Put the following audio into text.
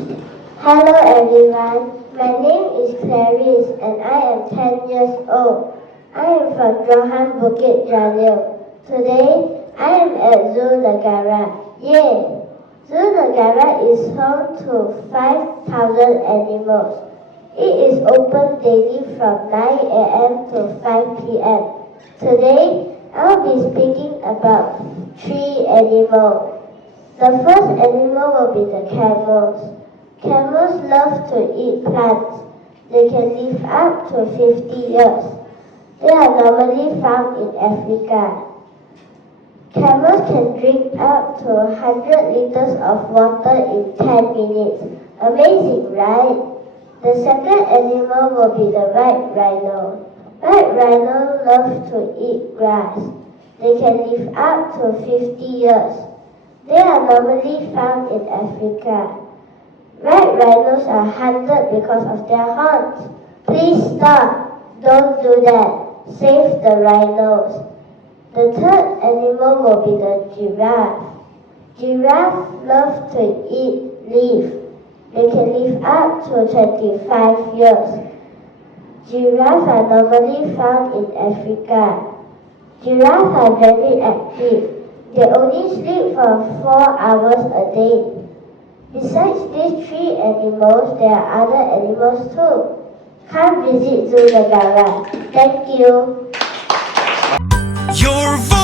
Hello everyone, my name is Clarice and I am 10 years old. I am from Johan Bukit Jalil. Today, I am at Zoo Negara. Yay! Zoo Negara is home to 5,000 animals. It is open daily from 9 a.m. to 5 p.m. Today, I'll be speaking about 3 animals. The first animal will be the camels. Camels love to eat plants. They can live up to 50 years. They are normally found in Africa. Camels can drink up to 100 liters of water in 10 minutes. Amazing, right? The second animal will be the white rhino. White rhino love to eat grass. They can live up to 50 years. They are normally found in Africa. White rhinos are hunted because of their horns. Please stop. Don't do that. Save the rhinos. The third animal will be the giraffe. Giraffes love to eat leaves. They can live up to 25 years. Giraffes are normally found in Africa. Giraffes are very active. They only sleep for 4 hours a day. Besides these 3 animals, there are other animals too. Come visit Zoo Negara. Thank you. Your voice